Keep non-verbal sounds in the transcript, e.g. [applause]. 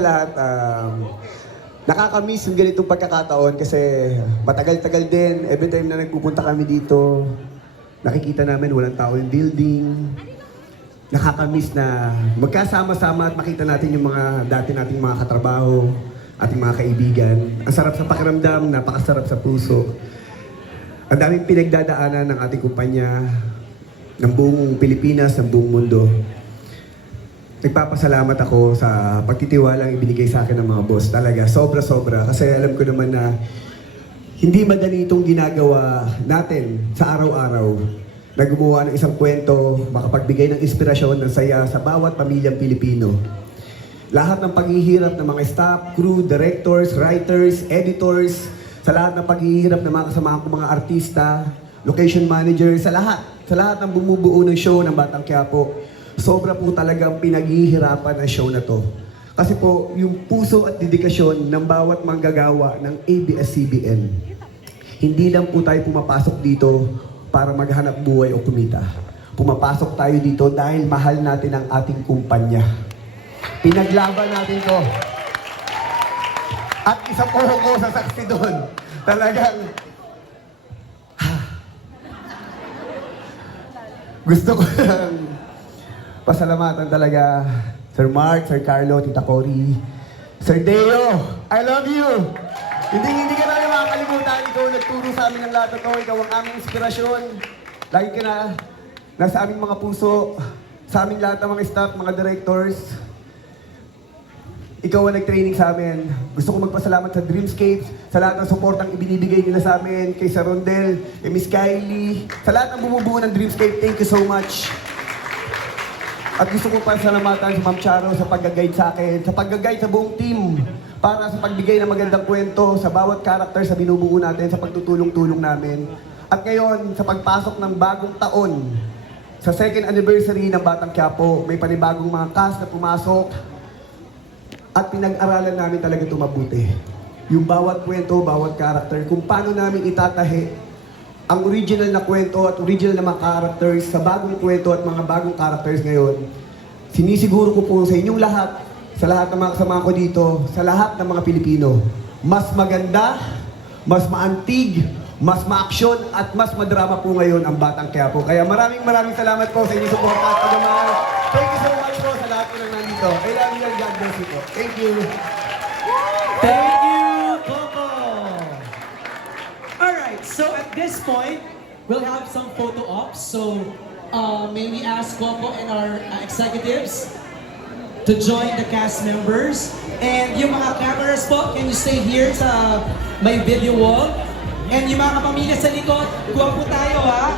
lahat, um, nakakamiss yung ganitong pagkakataon kasi matagal-tagal din. Every time na nagpupunta kami dito, nakikita namin walang tao yung building. Nakakamiss na magkasama-sama at makita natin yung mga dati nating mga katrabaho, ating mga kaibigan. Ang sarap sa pakiramdam, napakasarap sa puso. Ang daming pinagdadaanan ng ating kumpanya, ng buong Pilipinas, ng buong mundo. Nagpapasalamat ako sa pagtitiwalang ibinigay sa akin ng mga boss. Talaga, sobra-sobra. Kasi alam ko naman na hindi madali itong ginagawa natin sa araw-araw na ng isang kwento, makapagbigay ng inspirasyon, ng saya sa bawat pamilyang Pilipino. Lahat ng paghihirap ng mga staff, crew, directors, writers, editors, sa lahat ng paghihirap ng mga kasamahan ko mga artista, location manager, sa lahat, sa lahat ng bumubuo ng show ng Batang Quiapo, sobra po talagang pinaghihirapan ang show na to. Kasi po, yung puso at dedikasyon ng bawat manggagawa ng ABS-CBN, hindi lang po tayo pumapasok dito para maghanap buhay o kumita. Pumapasok tayo dito dahil mahal natin ang ating kumpanya. Pinaglaban natin to. At isa po ako sa saksi doon. Talagang, [sighs] gusto ko lang pasalamatan talaga Sir Mark, Sir Carlo, Tita Cory, Sir Deo, I love you! Hindi, hindi ka namin makakalimutan. Ikaw ang nagturo sa amin ng lahat na to. Ikaw ang aming inspirasyon. Lagi ka na nasa aming mga puso, sa aming lahat ng mga staff, mga directors. Ikaw ang nag-training sa amin. Gusto ko magpasalamat sa Dreamscapes, sa lahat ng suportang ibinibigay nila sa amin, kay Sir Rondel, kay Miss Kylie, sa lahat ng bumubuo ng Dreamscape, thank you so much. At gusto ko pa salamatan si Ma'am Charo sa pag-guide sa akin, sa pag-guide sa buong team, para sa pagbigay ng magandang kwento sa bawat karakter sa binubuo natin, sa pagtutulong-tulong namin. At ngayon, sa pagpasok ng bagong taon, sa second anniversary ng Batang Quiapo, may panibagong mga cast na pumasok, at pinag-aralan namin talaga ito mabuti. Yung bawat kwento, bawat karakter, kung paano namin itatahi ang original na kwento at original na mga characters sa bagong kwento at mga bagong characters ngayon, sinisiguro ko po sa inyong lahat, sa lahat ng mga kasama ko dito, sa lahat ng mga Pilipino, mas maganda, mas maantig, mas ma-action at mas madrama po ngayon ang Batang Quiapo. Kaya maraming maraming salamat po sa inyong support at pagmamahal. Thank you so much po sa lahat po ng nandito. I love you and God bless you po. Thank you. Thank you, this point, we'll have some photo ops. So, uh, may we ask Coco and our uh, executives to join the cast members. And yung mga cameras po, can you stay here sa may video wall? And yung mga kapamilya sa likod, kuha po tayo ha.